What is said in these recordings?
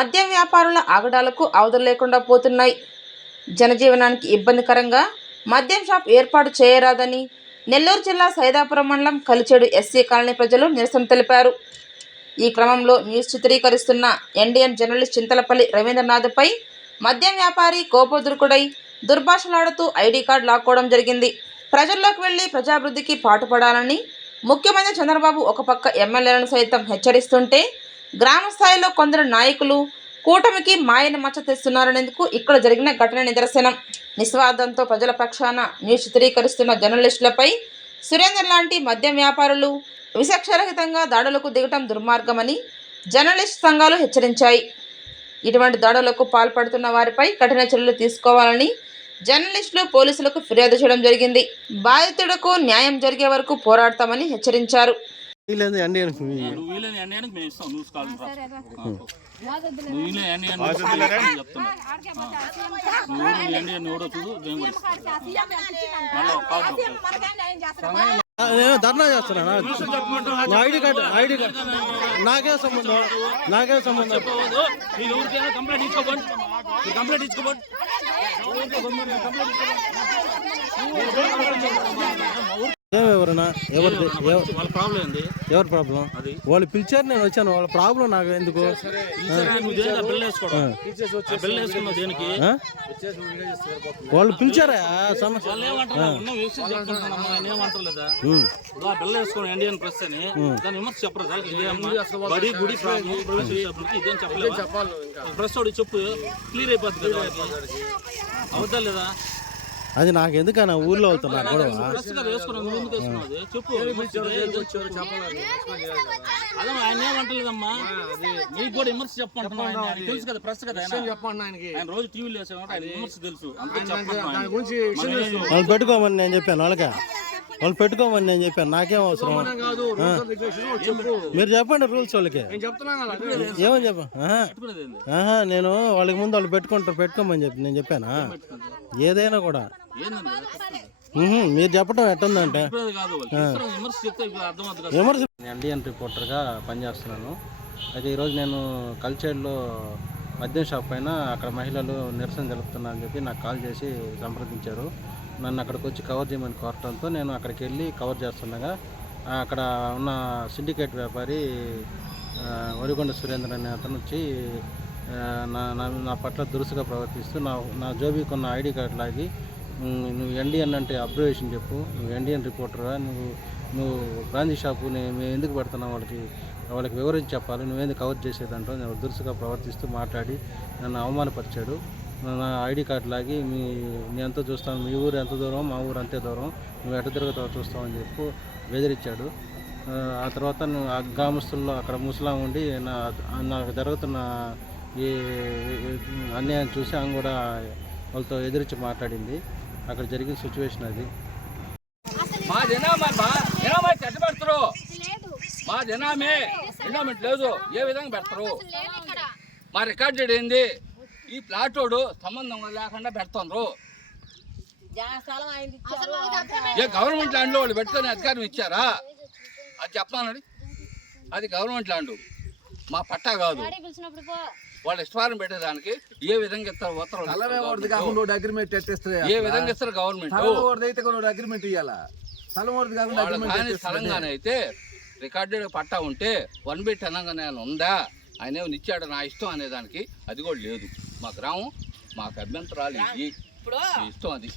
మద్యం వ్యాపారుల ఆగడాలకు అవధులు లేకుండా పోతున్నాయి. జనజీవనానికి ఇబ్బందికరంగా మద్యం షాప్ ఏర్పాటు చేయరాదని నెల్లూరు జిల్లా సైదాపురం మండలం కలిచేడు ఎస్సీ కాలనీ ప్రజలు నిరసన తెలిపారు. ఈ క్రమంలో న్యూస్ చిత్రీకరిస్తున్న ఎన్డీఎన్ జర్నలిస్ట్ చింతలపల్లి రవీంద్రనాథ్పై మద్యం వ్యాపారి కోపోద్రుకుడై దుర్భాషలాడుతూ ఐడి కార్డు లాక్కోవడం జరిగింది. ప్రజల్లోకి వెళ్లి ప్రజాభివృద్ధికి పాటుపడాలని ముఖ్యమంత్రి చంద్రబాబు ఒక పక్క ఎమ్మెల్యేలను సైతం హెచ్చరిస్తుంటే, గ్రామ స్థాయిలో కొందరు నాయకులు కూటమికి మాయని మచ్చ తెస్తున్నారనేందుకు ఇక్కడ జరిగిన ఘటన నిదర్శనం. నిస్వార్థంతో ప్రజల పక్షాన న్యూస్ చిత్రీకరిస్తున్న జర్నలిస్టులపై సురేందర్ లాంటి మద్యం వ్యాపారులు విచక్షణరహితంగా దాడులకు దిగటం దుర్మార్గమని జర్నలిస్ట్ సంఘాలు హెచ్చరించాయి. ఇటువంటి దాడులకు పాల్పడుతున్న వారిపై కఠిన చర్యలు తీసుకోవాలని జర్నలిస్టులు పోలీసులకు ఫిర్యాదు చేయడం జరిగింది. బాధితులకు న్యాయం జరిగే వరకు పోరాడతామని హెచ్చరించారు. ధర్నా చేస్తున్నా ఐడి కార్డు నాకే సంబంధం ఎవరన్నా ఎవరి ప్రాబ్లం వాళ్ళు పిలిచారు, నేను వచ్చాను. వాళ్ళ ప్రాబ్లం నాకు ఎందుకు? వాళ్ళు పిలిచారా చెప్పు, క్లియర్ అయిపోతుంది అవుతా లేదా? అది నాకు ఎందుకన్నా ఊర్లో అవుతున్నా గొడవ. చెప్పు, అదే ఆయన ఏమంటలేదమ్మా, మీకు కూడా విమర్శ చెప్పంటున్నా. తెలుసు కదా, ప్రెస్ కదా, ఆయన రోజు టీవీలో వేసాడు, ఆయన విమర్శ తెలుసు. వాళ్ళు పెట్టుకోమని నేను చెప్పాను, వాళ్ళు పెట్టుకోమని నేను చెప్పాను. నాకేం అవసరం? మీరు చెప్పండి రూల్స్ వాళ్ళకి. ఏమని చెప్ప నేను వాళ్ళకి ముందు వాళ్ళు పెట్టుకోమని చెప్పి నేను చెప్పానా? ఏదైనా కూడా మీరు చెప్పడం ఎట్టుందంటే విమర్శ. ఎన్డీఎన్ రిపోర్టర్గా పనిచేస్తున్నాను. అయితే ఈరోజు నేను కల్చేడ్లో మద్యం షాప్ పైన అక్కడ మహిళలు నిరసన తెలుపుతున్నారని చెప్పి నాకు కాల్ చేసి సంప్రదించారు. నన్ను అక్కడికి వచ్చి కవర్ చేయమని కోరటంతో నేను అక్కడికి వెళ్ళి కవర్ చేస్తుండగా అక్కడ ఉన్న సిండికేట్ వ్యాపారి వరిగొండ సురేంద్ర అనే అతను వచ్చి నా పట్ల దురుసుగా ప్రవర్తిస్తూ నా జోబీకి ఉన్న ఐడి కార్డు లాగి, నువ్వు ఎన్డీఎన్ అంటే అబ్జర్వేషన్ చెప్పు, నువ్వు ఎన్డీఎన్ రిపోర్టర్గా, నువ్వు బ్రాంచీ షాపు మేము ఎందుకు పెడుతున్నావు, వాళ్ళకి వివరించి చెప్పాలి, నువ్వేందుకు కవర్ చేసేదంటో నేను దురుసుగా ప్రవర్తిస్తూ మాట్లాడి నన్ను అవమానపరిచాడు. నా ఐడి కార్డు లాగి నేను ఎంతో చూస్తాను, మీ ఊరు ఎంత దూరం, మా ఊరు అంతే దూరం, నువ్వు ఎట్ట తిరుగుతావు చూస్తావని చెప్పి బెదిరించాడు. ఆ తర్వాత ఆ గ్రామస్తుల్లో అక్కడ ముస్లాం ఉండి నాకు జరుగుతున్న ఈ అన్యాయం చూసి ఆమె కూడా వాళ్ళతో ఎదిరించి మాట్లాడింది. అక్కడ జరిగిన సిచ్యువేషన్ అది. మా జనామే ఎండోమెంట్ లేదు, ఏ విధంగా పెడతారు? మా రికార్డెడ్ ఏంది? ఈ ప్లాటోడు సంబంధం లేకుండా పెడుతున్నారు. ఏ గవర్నమెంట్ ల్యాండ్లో వాళ్ళు పెట్టుకునే అధికారం ఇచ్చారా? అది చెప్పానండి. అది గవర్నమెంట్ ల్యాండ్, మా పట్టా కాదు. వాళ్ళు ఇష్టం పెట్టేదానికి ఏ విధంగా ఇస్తారు? ఏ విధంగా ఇస్తారు గవర్నమెంట్? స్థలంగానే అయితే రికార్డెడ్ పట్టా ఉంటే 1/10 అనగానే ఉందా? ఆయన ఏమి ఇచ్చాడు నా ఇష్టం అనేదానికి అది కూడా లేదు. మా గ్రామం మాకు అభ్యంతరాలు ఇవి ఇష్టం. అది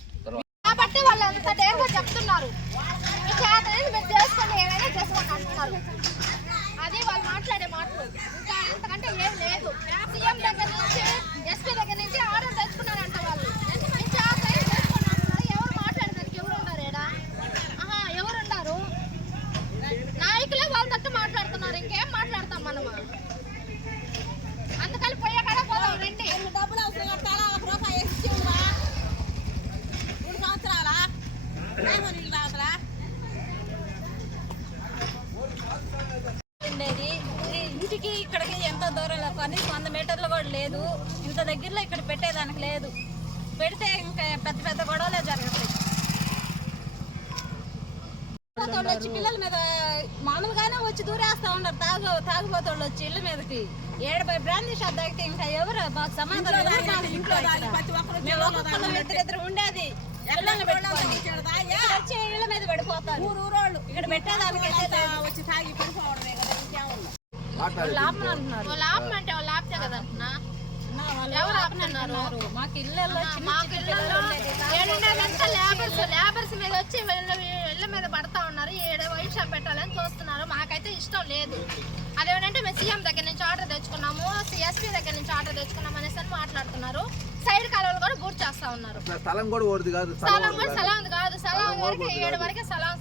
అది వాళ్ళు మాట్లాడే మాటలు అంతకంటే ఏం లేదు. సీఎం దగ్గర నుంచి ఎస్పీ దగ్గర నుంచి ఆర్డర్ తెచ్చుకున్నారంట వాళ్ళు. ఎవరు మాట్లాడడానికి ఎవరు ఉన్నారు? ఏడా ఎవరున్నారు? నాయకులే వాళ్ళ తట్టు మాట్లాడుతున్నారు. ఇంకేం మాట్లాడతాం మనము? అందుకని పోయే కాడ పోదాం రండి. డబ్బులు అవసరం కట్టాలా? 1 రూపాయి ఇచ్చిందా? 3 సంవత్సరాలా? ఇంటికి ఇక్కడికి ఎంతో దూరంలో కనీసం 100 మీటర్లు కూడా లేదు. ఇంత దగ్గరలో ఇక్కడ పెట్టేదానికి లేదు. పెడితే ఇంకా పెద్ద గొడవలే జరుగుతాయి. తాగుబోతోళ్ళు వచ్చి పిల్లల మీద మామూలుగానే వచ్చి దూరేస్తా ఉన్నారు. తాగుబోతోళ్ళు వచ్చి ఇళ్ళ మీదకి ఏడపై బ్రాందీ షాప్ తాగితే ఇంకా ఎవరు మాకు సమాధానం ఇద్దరు ఉండేది వచ్చి ఇళ్ళ మీద పడిపోతారు. ఊరోళ్ళు ఇక్కడ పెట్టేదానికి వచ్చి తాగి పడిపోవడమే కదా, ఇంకేముంది లాభం అంటున్నారు. లాభం అంటే వాళ్ళు ఆపితే కదా అంటున్నా. ఎవరు ఆపుతున్నారు? మాకు ఇళ్ళల్లో లేబర్స్ మీద వచ్చి ఇళ్ళ మీద పడతా ఉన్నారు. ఏడో వైట్ షాప్ పెట్టాలని చూస్తున్నారు. మాకైతే ఇష్టం లేదు. అదేంటంటే మేము సీఎం దగ్గర నుంచి ఆర్డర్ తెచ్చుకున్నాము, ఎస్పీ దగ్గర నుంచి ఆర్డర్ తెచ్చుకున్నాము అనేసి అని మాట్లాడుతున్నారు. సైడ్ కాలువలు కూడా పూర్తి చేస్తా ఉన్నారు. స్థలం కూడా ఓడిది కాదు, స్థలం కూడా సలాం కాదు. సలాం వరకు 7 వరకే స్థలం.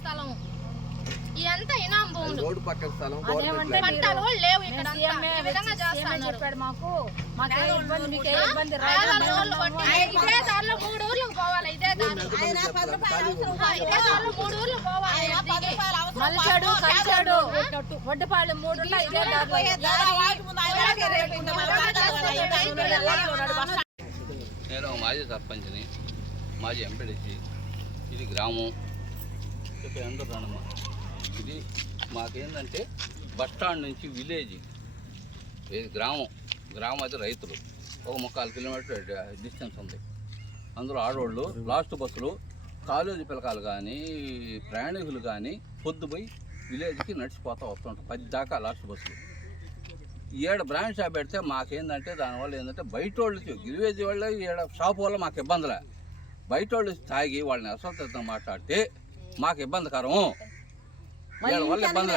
ఇదంతా ఇనాం భూములు, రోడ్డు పక్కన స్థలం, పంటలు కూడా లేవు ఇక్కడ. ఈ విధంగా చేస్తున్నారు. చెప్పాడు మాకు ఇదే దారిలో 3 ఊర్లకు పోవాలి. ఇదే దారిలో 3 ఊర్లకు పోవాలి. మల్చాడు కంచాడు వడ్డపాళ్ళు 3 ఇదే నేను మాజీ సర్పంచ్ని, మాజీ ఎంపీడీసీ. ఇది గ్రామం అందరూ రానమ్మా. ఇది మాకేంటంటే బస్టాండ్ నుంచి విలేజ్, ఇది గ్రామం అయితే రైతులు. ఒక 3/4 కిలోమీటర్ డిస్టెన్స్ ఉంది. అందులో ఆడవాళ్ళు లాస్ట్ బస్సులు, కాలేజీ పిల్లకాయలు కానీ ప్రయాణికులు కానీ పొద్దుపోయి విలేజ్కి నడిచిపోతూ వస్తుంటారు. 10 దాకా లాస్ట్ బస్సులు. 7 బ్రాంచ్ షాప్ పెడితే మాకేందంటే దానివల్ల ఏంటంటే బయట వాళ్ళు విలేజ్ వాళ్ళు 7 షాప్ వల్ల మాకు ఇబ్బందులే. బయట వాళ్ళు తాగి వాళ్ళని అసౌకర్యంగా మాట్లాడితే మాకు ఇబ్బందికరం. వీళ్ళ వల్ల ఇబ్బంది.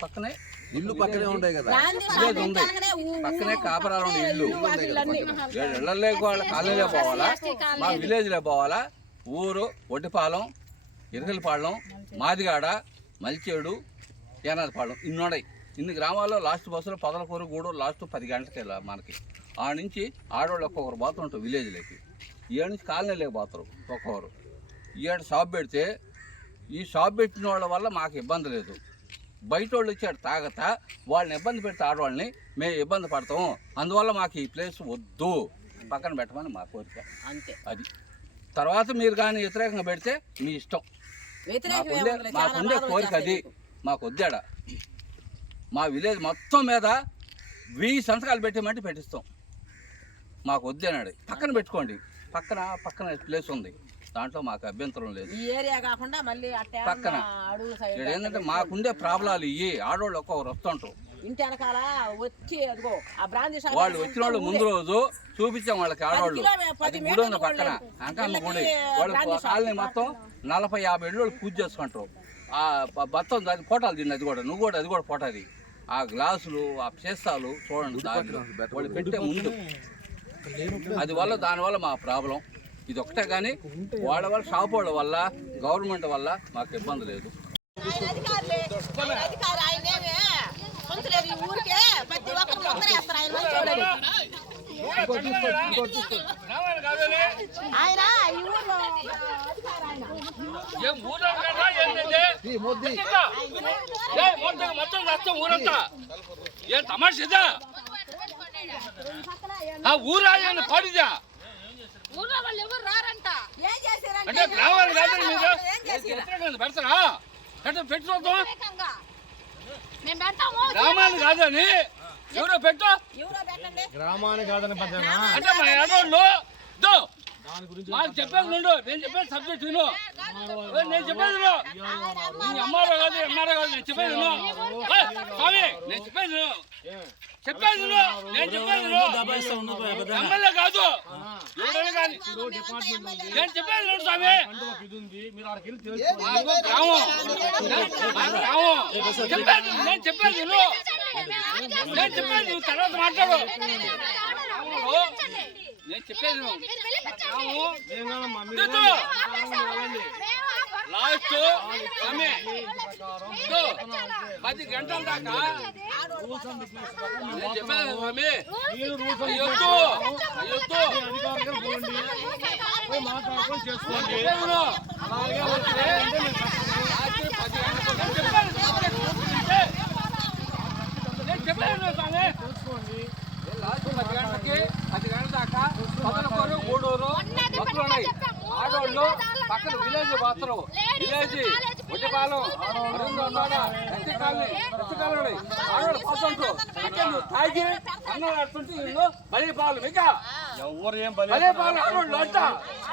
పక్కనే ఇల్లు పక్కనే ఉంటాయి కదా, విలేజ్ ఉంది, పక్కనే కాపరాలు ఉండే ఇల్లు. ఇళ్ళల్లో వాళ్ళ కాలనీలో పోవాలా, మా విలేజ్లో పోవాలా. ఊరు ఒడ్డిపాలెం, ఇరకలపాలెం, మాదిగాడ, మల్చేడు, ఏనాదిపాలెం ఇన్నున్నాయి. ఇన్ని గ్రామాల్లో లాస్ట్ బస్సులో పొదలకూరు గూడూరు లాస్ట్ 10 గంటలకి మనకి. ఆ నుంచి ఆడవాళ్ళు ఒక్కొక్కరు పోతుంటారు విలేజ్లోకి. 7 నుంచి కాలనీలోకి పోతారు ఒక్కొక్కరు. 7 షాప్ పెడితే ఈ షాప్ పెట్టిన వాళ్ళ వల్ల మాకు ఇబ్బంది లేదు. బయట వాళ్ళు వచ్చాడు తాగతా వాళ్ళని ఇబ్బంది పెడితే ఆడవాళ్ళని మేము ఇబ్బంది పడతాము. అందువల్ల మాకు ఈ ప్లేస్ వద్దు, పక్కన పెట్టమని మా కోరిక అంతే. అది తర్వాత మీరు కానీ వ్యతిరేకంగా పెడితే మీ ఇష్టం. మాకుండే కోరిక అది. మాకు వద్దాడ మా విలేజ్ మొత్తం మీద 1000 సంతకాలు పెట్టేమంటే పెట్టిస్తాం. మాకు వద్దేనాడు. పక్కన పెట్టుకోండి, పక్కన ప్లేస్ ఉంది, దాంట్లో మాకు అభ్యంతరం లేదు. ఈ ఏరియా కాకుండా మళ్ళీ పక్కన ఏంటంటే మాకుండే ప్రాబ్లాలు ఇవి. ఆడవాళ్ళు ఒక్కొక్కరు వస్తుంటారు. ఇంటి వెనకాల వచ్చి అదిగో ఆ బ్రాందీ షాప్ వాళ్ళు వచ్చిన వాళ్ళు ముందు రోజు చూపించాం వాళ్ళకి. ఆడవాళ్ళు గుడి ఉంది పక్కన, అంకమ్మ గుడి. వాళ్ళు కాలనీ మొత్తం 40-50 ఏళ్ళు పూజ చేసుకుంటారు. ఆ బత్తం దాని ఫోటోలు తిండి. అది కూడా నువ్వు కూడా అది కూడా ఫోటోది. ఆ గ్లాసులు, ఆ చేస్తాలు చూడండి దాంట్లో వాళ్ళు పెట్టే ముందు. అది వల్ల దానివల్ల మా ప్రాబ్లం ఇది ఒకటే. కానీ వాళ్ళ షాప్ వాళ్ళ వల్ల గవర్నమెంట్ వల్ల మాకు ఇబ్బంది లేదు. ఏం తమాషా ఊరాయని పాడిదా ఊళ్ళో వాళ్ళు ఎవరు రారంట. అంటే గ్రామాలు కాదని మీరు పెడతారా? పెట్టి చూద్దాం. మేము పెడతాము. గ్రామాలు కాదని ఎవరో పెట్టు. గ్రామాన్ని కాదని అంటే మా ఆడవాళ్ళు మాకు చెప్పేది నుండు. నేను చెప్పేది సబ్జెక్ట్ విను. నేను చెప్పేది విను. అమ్మారో కాదు నేను చెప్పేది విను. స్వామి నేను చెప్పేది విను. నేను చెప్పేది ఎమ్మెల్యే కాదు ఎవరైనా కానీ నేను చెప్పేది విను స్వామి. నేను చెప్పేది విను. తర్వాత మాట్లాడు. నేను చెప్పేది లాస్ట్ 10 గంటల దాకా నేను చెప్పాను స్వామి. అయ్యొద్దు మాట్లాడుకొని చేసుకోండి. నేను చెప్పాను స్వామి. లాస్ట్ 10 గంటలకి 10 గంటల దాకా పొదలకూరు గూడూరు బస్సులు ఉన్నాయి. ఆడవాళ్ళు పక్కన విలేజ్ విలేజ్ పాత్ర విలేజ్ ఒడ్డిపాలెం అరుందోడ ఎస్సీ కాలనీ ఆడవాళ్ళు పోతుంటూ అంటే నువ్వు తాగి అన్నం ఆడుతుంటే ఇల్లు బలి పాలు మీకు ఎవరు ఏం బలి పాలు ఆడవాళ్ళు అంట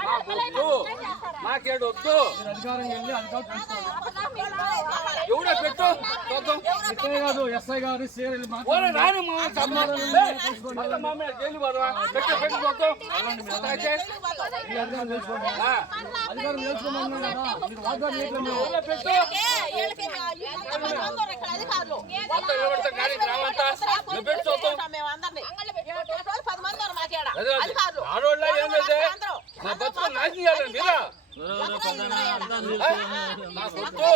మాకొద్దు మాకేడు వద్దు ఎవడో పెట్టు చూద్దాం ఎస్ఐ గారు ఓరే రాని మామయ్య జైలు పోదా పెట్టు పెట్టు చూద్దాం ఆడోళ్ళ ఏం లేదే నా బతుకు నాశనం చేయాలని మీరా మాకొద్దు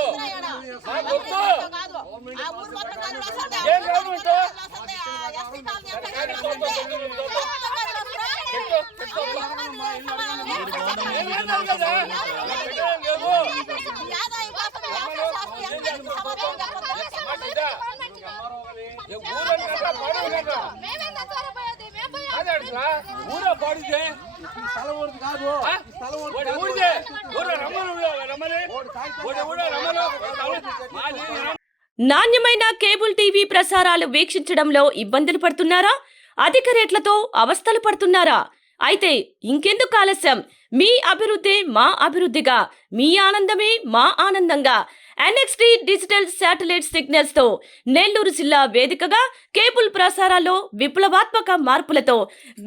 ఏం గవర్నమెంట్ ఊరా పాడితే స్థలం ఊరిది కాదు స్థలం ఊరిది ఊరిదే ఊరా రమ్మను రమ్మని ఊరా రమ్మను మాది నాణ్యమైన కేబుల్ టీవీ ప్రసారాలు వీక్షించడంలో ఇబ్బందులు పడుతున్నారా? అధిక రేట్లతో అవస్థలు పడుతున్నారా? అయితే ఇంకెందుకు ఆలస్యం? మీ అభివృద్ధి మా అభివృద్ధిగా, మీ ఆనందమే మా ఆనందంగా NXT డిజిటల్ శాటిలైట్ సిగ్నల్స్ తో నెల్లూరు జిల్లా వేదికగా కేబుల్ ప్రసారాల్లో విప్లవాత్మక మార్పులతో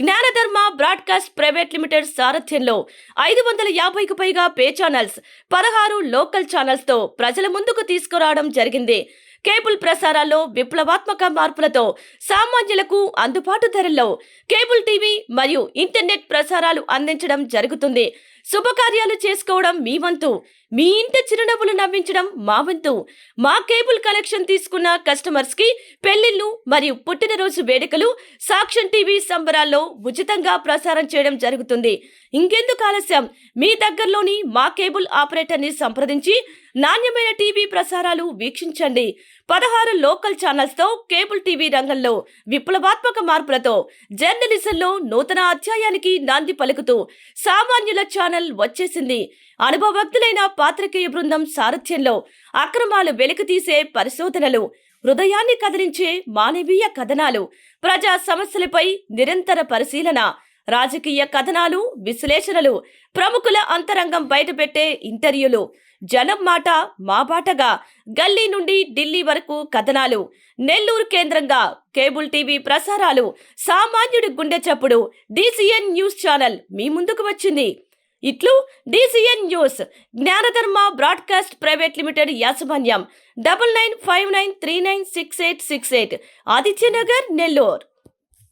జ్ఞానధర్మ బ్రాడ్కాస్ట్ ప్రైవేట్ లిమిటెడ్ సారథ్యంలో 550కు పైగా పే ఛానల్స్, 16 లోకల్ ఛానల్స్ తో ప్రజల ముందుకు తీసుకురావడం జరిగింది. కేబుల్ ప్రసారాల్లో విప్లవాత్మక మార్పులతో సామాన్యులకు అందుబాటు ధరల్లో కేబుల్ టీవీ మరియు ఇంటర్నెట్ ప్రసారాలు అందించడం జరుగుతుంది. శుభకార్యాలు చేసుకోవడం మీ వంతు, మీ ఇంటి చిరునవ్వులు నవ్వించడం మా వంతు. మా కేబుల్ కలెక్షన్ తీసుకున్న కస్టమర్స్ కి పెళ్లిళ్లు మరియు పుట్టినరోజు వేడుకలు సాక్ష్యం టీవీ సంబరాల్లో ఉచితంగా ప్రసారం చేయడం జరుగుతుంది. ఇంకెందుకు ఆలస్యం? మీ దగ్గరలోని మా కేబుల్ ఆపరేటర్ ని సంప్రదించి నాణ్యమైన టీవీ ప్రసారాలు వీక్షించండి. 16 లోకల్ ఛానల్స్ తో కేబుల్ టీవీ రంగంలో విప్లవాత్మక మార్పులతో జర్నలిజంలో నూతన అధ్యాయానికి నాంది పలుకుతూ సామాన్యుల ఛానల్ వచ్చేసింది. అనుభవజ్ఞులైన పాత్రికేయ బృందం సారథ్యంలో అక్రమాలు వెలికితీసే పరిశోధనలు, హృదయాన్ని కదిలించే మానవీయ కథనాలు, ప్రజా సమస్యలపై నిరంతర పరిశీలన, రాజకీయ కథనాలు, విశ్లేషణలు, ప్రముఖుల అంతరంగం బయటపెట్టే ఇంటర్వ్యూలు, జనం మాట మా బాటగా గల్లీ నుండి ఢిల్లీ వరకు కథనాలు, నెల్లూరు కేంద్రంగా కేబుల్ టీవీ ప్రసారాలు, సామాన్యుడి గుండె చప్పుడు DCN న్యూస్ ఛానల్ మీ ముందుకు వచ్చింది. ఇట్లు DCN news, జ్ఞానధర్మ broadcast private limited యాజమాన్యం, 9959396868, ఆదిత్యనగర్, నెల్లూరు.